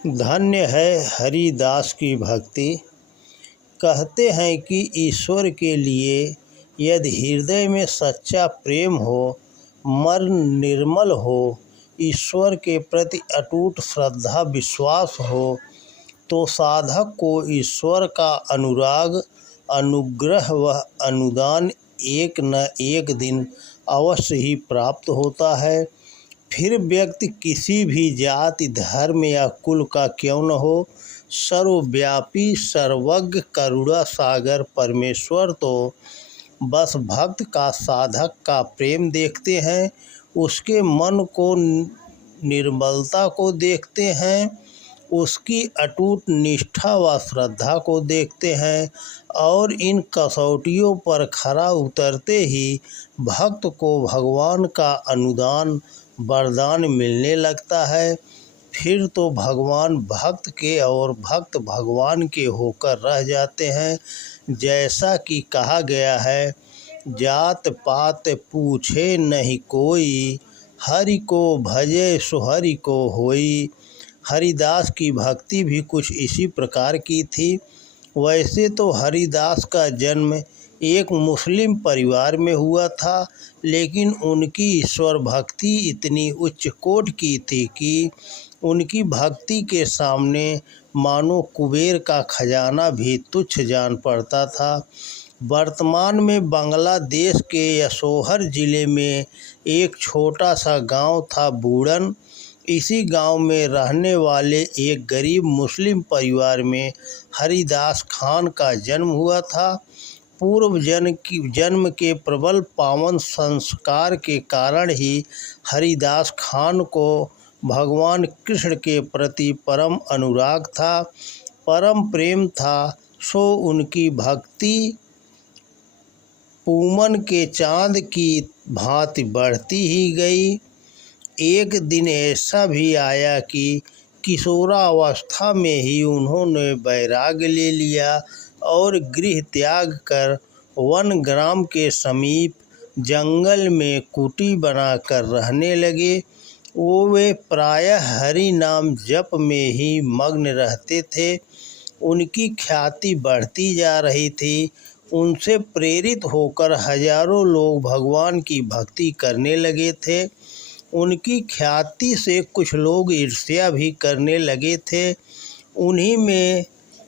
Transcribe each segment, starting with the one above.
धन्य है हरिदास की भक्ति। कहते हैं कि ईश्वर के लिए यदि हृदय में सच्चा प्रेम हो, मन निर्मल हो, ईश्वर के प्रति अटूट श्रद्धा विश्वास हो, तो साधक को ईश्वर का अनुराग, अनुग्रह व अनुदान एक न एक दिन अवश्य ही प्राप्त होता है। फिर व्यक्ति किसी भी जाति, धर्म या कुल का क्यों न हो, सर्वव्यापी सर्वज्ञ करुणा सागर परमेश्वर तो बस भक्त का, साधक का प्रेम देखते हैं, उसके मन को निर्मलता को देखते हैं, उसकी अटूट निष्ठा व श्रद्धा को देखते हैं और इन कसौटियों पर खरा उतरते ही भक्त को भगवान का अनुदान वरदान मिलने लगता है। फिर तो भगवान भक्त के और भक्त भगवान के होकर रह जाते हैं। जैसा कि कहा गया है, जात पात पूछे नहीं कोई, हरि को भजे सो हरि को होई। हरिदास की भक्ति भी कुछ इसी प्रकार की थी। वैसे तो हरिदास का जन्म एक मुस्लिम परिवार में हुआ था, लेकिन उनकी ईश्वर भक्ति इतनी उच्च कोटि की थी कि उनकी भक्ति के सामने मानो कुबेर का खजाना भी तुच्छ जान पड़ता था। वर्तमान में बांग्लादेश के यशोहर ज़िले में एक छोटा सा गांव था बूड़न। इसी गांव में रहने वाले एक गरीब मुस्लिम परिवार में हरिदास खान का जन्म हुआ था। पूर्व जन्म के प्रबल पावन संस्कार के कारण ही हरिदास खान को भगवान कृष्ण के प्रति परम अनुराग था, परम प्रेम था। सो उनकी भक्ति पूमन के चांद की भांति बढ़ती ही गई। एक दिन ऐसा भी आया कि किशोरावस्था में ही उन्होंने वैराग्य ले लिया और गृह त्याग कर वन ग्राम के समीप जंगल में कुटी बनाकर रहने लगे। वे प्रायः हरि नाम जप में ही मग्न रहते थे। उनकी ख्याति बढ़ती जा रही थी। उनसे प्रेरित होकर हजारों लोग भगवान की भक्ति करने लगे थे। उनकी ख्याति से कुछ लोग ईर्ष्या भी करने लगे थे। उन्हीं में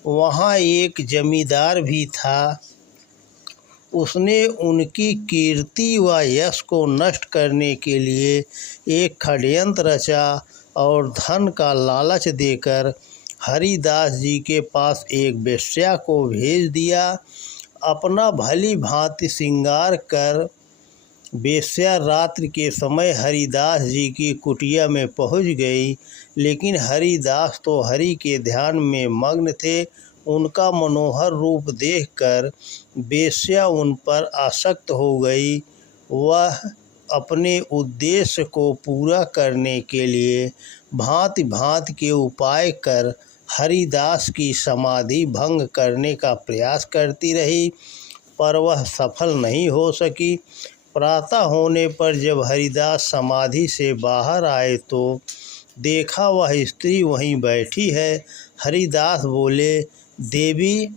वहाँ एक जमींदार भी था। उसने उनकी कीर्ति व यश को नष्ट करने के लिए एक षड्यंत्र रचा और धन का लालच देकर हरिदास जी के पास एक वेश्या को भेज दिया। अपना भली भांति श्रृंगार कर वेश्या रात्रि के समय हरिदास जी की कुटिया में पहुंच गई, लेकिन हरिदास तो हरि के ध्यान में मग्न थे। उनका मनोहर रूप देखकर वेश्या उन पर आसक्त हो गई। वह अपने उद्देश्य को पूरा करने के लिए भांति भांति के उपाय कर हरिदास की समाधि भंग करने का प्रयास करती रही, पर वह सफल नहीं हो सकी। प्रातः होने पर जब हरिदास समाधि से बाहर आए तो देखा वह स्त्री वहीं बैठी है। हरिदास बोले, देवी,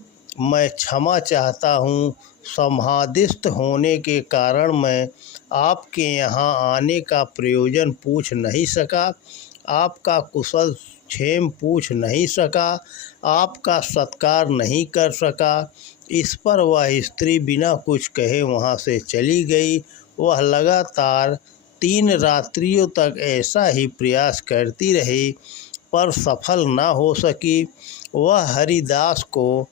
मैं क्षमा चाहता हूँ। समाधिस्थ होने के कारण मैं आपके यहाँ आने का प्रयोजन पूछ नहीं सका, आपका कुशल क्षेम पूछ नहीं सका, आपका सत्कार नहीं कर सका। इस पर वह स्त्री बिना कुछ कहे वहाँ से चली गई। वह लगातार 3 रात्रियों तक ऐसा ही प्रयास करती रही, पर सफल न हो सकी। वह हरिदास को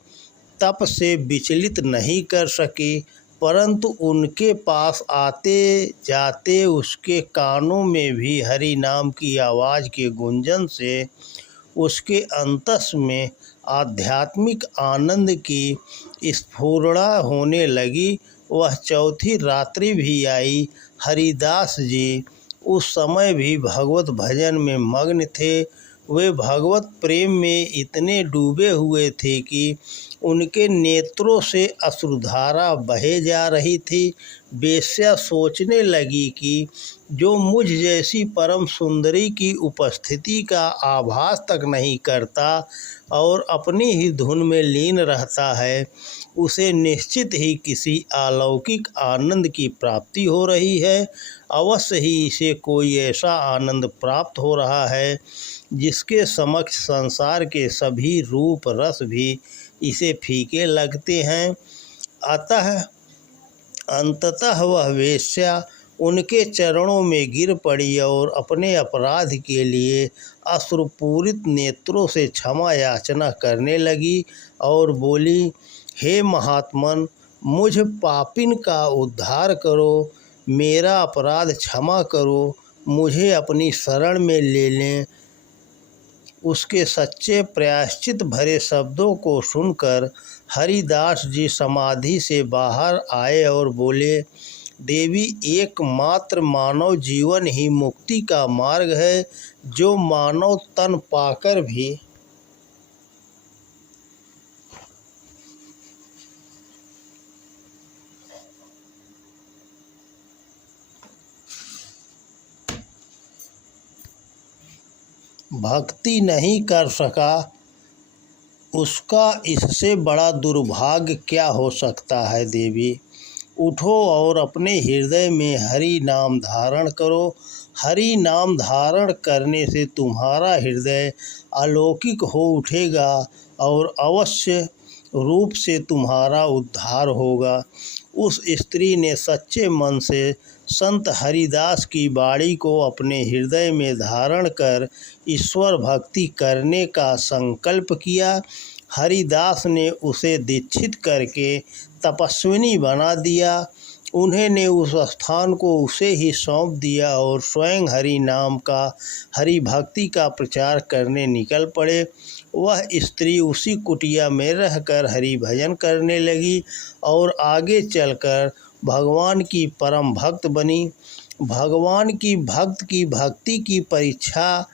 तप से विचलित नहीं कर सकी, परंतु उनके पास आते जाते उसके कानों में भी हरि नाम की आवाज़ के गुंजन से उसके अंतस में आध्यात्मिक आनंद की स्फुरणा होने लगी। वह चौथी रात्रि भी आई। हरिदास जी उस समय भी भगवत भजन में मग्न थे। वे भगवत प्रेम में इतने डूबे हुए थे कि उनके नेत्रों से अश्रुधारा बहे जा रही थी। वेश्या सोचने लगी कि जो मुझ जैसी परम सुंदरी की उपस्थिति का आभास तक नहीं करता और अपनी ही धुन में लीन रहता है, उसे निश्चित ही किसी अलौकिक आनंद की प्राप्ति हो रही है। अवश्य ही इसे कोई ऐसा आनंद प्राप्त हो रहा है जिसके समक्ष संसार के सभी रूप रस भी इसे फीके लगते हैं। अंततः वह वेश्या उनके चरणों में गिर पड़ी और अपने अपराध के लिए अश्रुपूरित नेत्रों से क्षमा याचना करने लगी और बोली, हे महात्मन, मुझ पापिन का उद्धार करो, मेरा अपराध क्षमा करो, मुझे अपनी शरण में ले लें। उसके सच्चे प्रायश्चित भरे शब्दों को सुनकर हरिदास जी समाधि से बाहर आए और बोले, देवी, एकमात्र मानव जीवन ही मुक्ति का मार्ग है। जो मानव तन पाकर भी भक्ति नहीं कर सका, उसका इससे बड़ा दुर्भाग्य क्या हो सकता है। देवी, उठो और अपने हृदय में हरि नाम धारण करो। हरि नाम धारण करने से तुम्हारा हृदय अलौकिक हो उठेगा और अवश्य रूप से तुम्हारा उद्धार होगा। उस स्त्री ने सच्चे मन से संत हरिदास की वाणी को अपने हृदय में धारण कर ईश्वर भक्ति करने का संकल्प किया। हरिदास ने उसे दीक्षित करके तपस्विनी बना दिया। उन्होंने उस स्थान को उसे ही सौंप दिया और स्वयं हरि नाम का, हरि भक्ति का प्रचार करने निकल पड़े। वह स्त्री उसी कुटिया में रहकर हरि भजन करने लगी और आगे चलकर भगवान की परम भक्त बनी। भगवान की भक्त की भक्ति की परीक्षा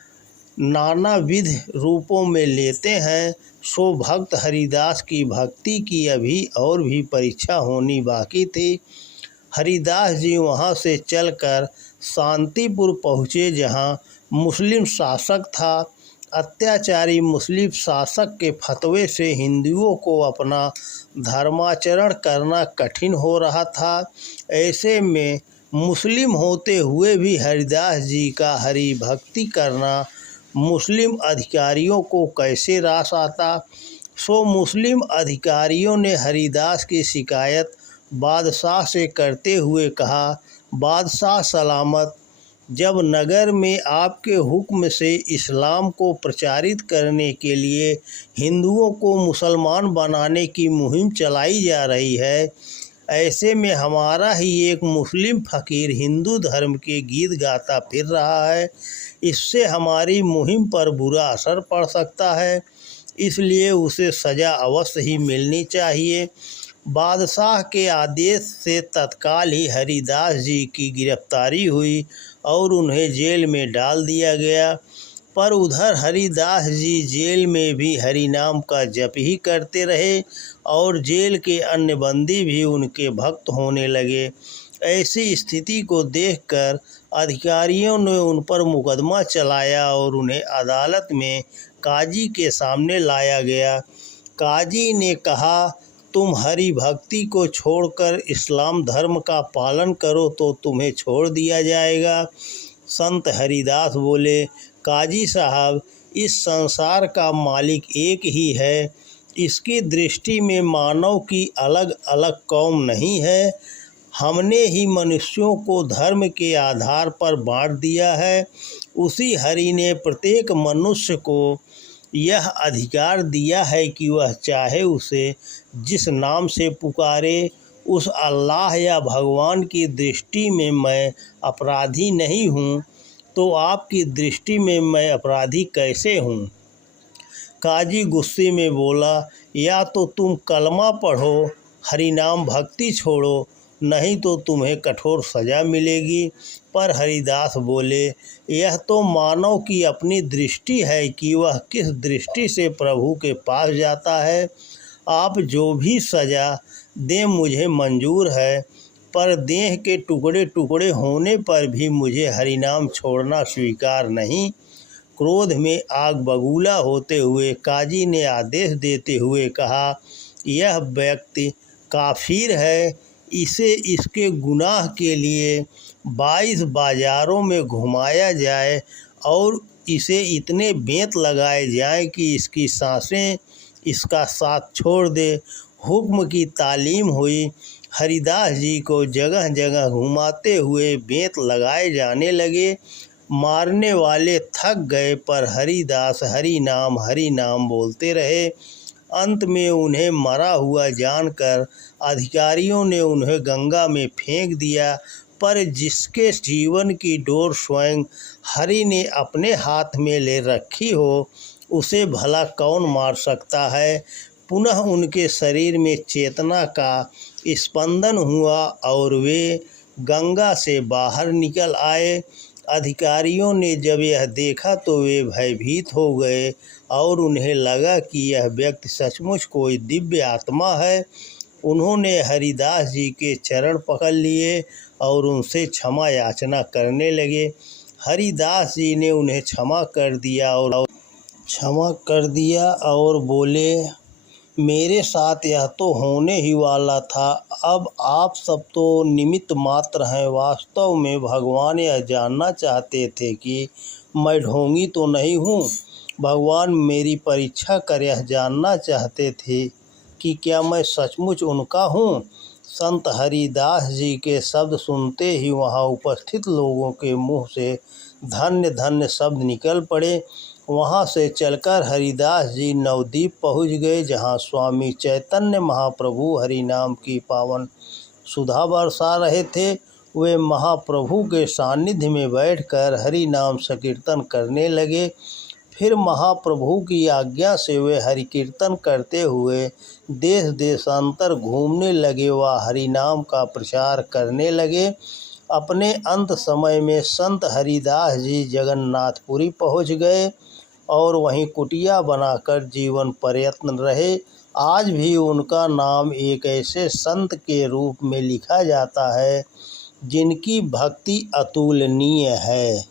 नानाविध रूपों में लेते हैं, सो भक्त हरिदास की भक्ति की अभी और भी परीक्षा होनी बाकी थी। हरिदास जी वहाँ से चलकर शांतिपुर पहुँचे, जहाँ मुस्लिम शासक था। अत्याचारी मुस्लिम शासक के फतवे से हिंदुओं को अपना धर्माचरण करना कठिन हो रहा था। ऐसे में मुस्लिम होते हुए भी हरिदास जी का हरि भक्ति करना मुस्लिम अधिकारियों को कैसे रास आता। सो मुस्लिम अधिकारियों ने हरिदास की शिकायत बादशाह से करते हुए कहा, बादशाह सलामत, जब नगर में आपके हुक्म से इस्लाम को प्रचारित करने के लिए हिंदुओं को मुसलमान बनाने की मुहिम चलाई जा रही है, ऐसे में हमारा ही एक मुस्लिम फ़कीर हिंदू धर्म के गीत गाता फिर रहा है। इससे हमारी मुहिम पर बुरा असर पड़ सकता है, इसलिए उसे सज़ा अवश्य ही मिलनी चाहिए। बादशाह के आदेश से तत्काल ही हरिदास जी की गिरफ्तारी हुई और उन्हें जेल में डाल दिया गया। पर उधर हरिदास जी जेल में भी हरि नाम का जप ही करते रहे और जेल के अन्य बंदी भी उनके भक्त होने लगे। ऐसी स्थिति को देखकर अधिकारियों ने उन पर मुकदमा चलाया और उन्हें अदालत में काजी के सामने लाया गया। काजी ने कहा, तुम हरि भक्ति को छोड़कर इस्लाम धर्म का पालन करो तो तुम्हें छोड़ दिया जाएगा। संत हरिदास बोले, काजी साहब, इस संसार का मालिक एक ही है। इसकी दृष्टि में मानव की अलग अलग कौम नहीं है। हमने ही मनुष्यों को धर्म के आधार पर बांट दिया है। उसी हरि ने प्रत्येक मनुष्य को यह अधिकार दिया है कि वह चाहे उसे जिस नाम से पुकारे। उस अल्लाह या भगवान की दृष्टि में मैं अपराधी नहीं हूँ, तो आपकी दृष्टि में मैं अपराधी कैसे हूँ। काजी गुस्से में बोला, या तो तुम कलमा पढ़ो, हरि नाम भक्ति छोड़ो, नहीं तो तुम्हें कठोर सजा मिलेगी। पर हरिदास बोले, यह तो मानव की अपनी दृष्टि है कि वह किस दृष्टि से प्रभु के पास जाता है। आप जो भी सजा दें मुझे मंजूर है, पर देह के टुकड़े टुकड़े होने पर भी मुझे हरिनाम छोड़ना स्वीकार नहीं। क्रोध में आग बबूला होते हुए काजी ने आदेश देते हुए कहा, यह व्यक्ति काफिर है, इसे इसके गुनाह के लिए 22 बाजारों में घुमाया जाए और इसे इतने बेंत लगाए जाएं कि इसकी सांसें इसका साथ छोड़ दे। हुक्म की तालीम हुई। हरिदास जी को जगह जगह घुमाते हुए बेंत लगाए जाने लगे। मारने वाले थक गए, पर हरिदास हरि नाम बोलते रहे। अंत में उन्हें मरा हुआ जानकर अधिकारियों ने उन्हें गंगा में फेंक दिया। पर जिसके जीवन की डोर स्वयं हरि ने अपने हाथ में ले रखी हो, उसे भला कौन मार सकता है। पुनः उनके शरीर में चेतना का स्पंदन हुआ और वे गंगा से बाहर निकल आए। अधिकारियों ने जब यह देखा तो वे भयभीत हो गए और उन्हें लगा कि यह व्यक्ति सचमुच कोई दिव्य आत्मा है। उन्होंने हरिदास जी के चरण पकड़ लिए और उनसे क्षमा याचना करने लगे। हरिदास जी ने उन्हें क्षमा कर दिया और बोले, मेरे साथ यह तो होने ही वाला था। अब आप सब तो निमित्त मात्र हैं। वास्तव में भगवान यह जानना चाहते थे कि मैं ढोंगी तो नहीं हूँ। भगवान मेरी परीक्षा कर यह जानना चाहते थे कि क्या मैं सचमुच उनका हूँ। संत हरिदास जी के शब्द सुनते ही वहाँ उपस्थित लोगों के मुँह से धन्य धन्य शब्द निकल पड़े। वहाँ से चलकर हरिदास जी नवद्वीप पहुँच गए, जहाँ स्वामी चैतन्य महाप्रभु हरि नाम की पावन सुधा बरसा रहे थे। वे महाप्रभु के सानिध्य में बैठकर हरि नाम संकीर्तन करने लगे। फिर महाप्रभु की आज्ञा से वे हरि कीर्तन करते हुए देश देशांतर घूमने लगे व हरि नाम का प्रचार करने लगे। अपने अंत समय में संत हरिदास जी जगन्नाथपुरी पहुँच गए और वहीं कुटिया बनाकर जीवन पर्यंत रहे। आज भी उनका नाम एक ऐसे संत के रूप में लिखा जाता है जिनकी भक्ति अतुलनीय है।